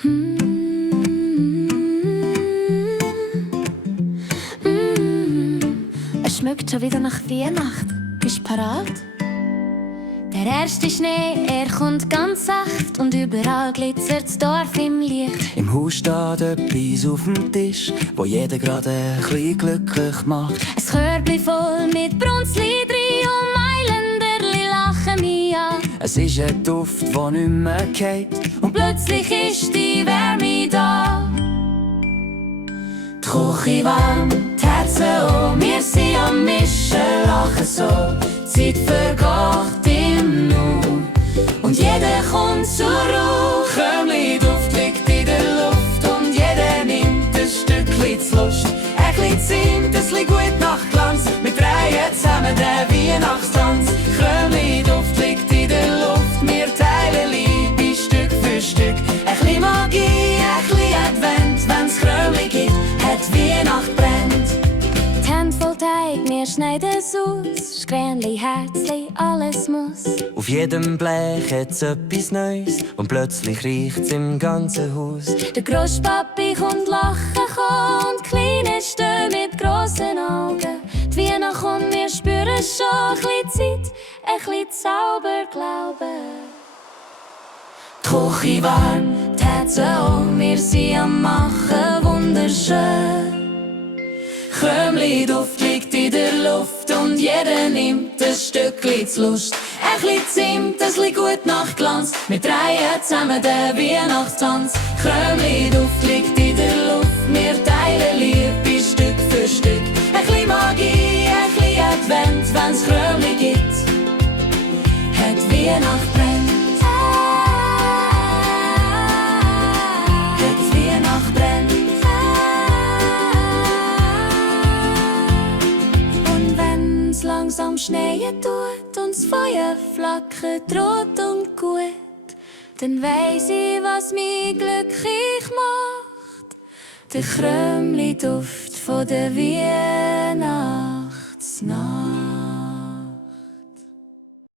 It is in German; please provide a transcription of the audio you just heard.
Es schmeckt schon wieder nach Weihnacht. Bist du parat? Der erste Schnee, er kommt ganz sacht und überall glitzert das Dorf im Licht. Im Haus steht etwas auf dem Tisch, wo jeder gerade ein bisschen glücklich macht. Ein Körbli voll mit Brunzli drin und Mailänderli lachen mich an. Es ist ein Duft, der nicht mehr geht. Und plötzlich ist die Wärme da. Die Küche warm, die Herzen auch. Wir sind am Mischen, lachen so. Die Zeit vergeht im Nu und jeder kommt zur Ruhe. Krümli-Duft liegt in der Luft und jeder nimmt ein Stückchen zu Lust. Ein bisschen Zimt, es liegt gut nach Glanz. Wir drehen zusammen den Weihnachtstanz. Krümli-Duft liegt in der Luft, wir teilen Liebe Stück für Stück. Ein bisschen Magie, ein bisschen Advent, wenn's Krümli gibt, hat Weihnacht brennt. Die Hände voll Teig, wir schneiden es aus. Schkränli, Herzli, alles muss. Auf jedem Blech hat's etwas Neues und plötzlich riecht's im ganzen Haus. Der Grosspapi kommt lachen und die Kleinen stehen mit grossen Augen. Die Weihnacht kommt, wir spüren schon ein bisschen Zeit, ein bisschen Zauberglaube. Die Küche warm, Die Herzen auch, wir sind am Machen, wunderschön. Krümli-Duft liegt in der Luft und jeder nimmt ein Stückchen zu Lust. Ein bisschen Zimt, es liegt gut nach Glanz. Wir drehen zusammen den Weihnachtstanz. Krümli-Duft liegt in der Luft, wir teilen Liebe Stück für Stück. Ein bisschen Magie, ein bisschen Advent, wenn's Krümli gibt, hat Weihnacht brennt. Hat Weihnacht brennt. Langsam schneien tut und das Feuer flackert rot und gut, dann weiss ich, was mich glücklich macht. Der Krümli-Duft von der Weihnachtsnacht.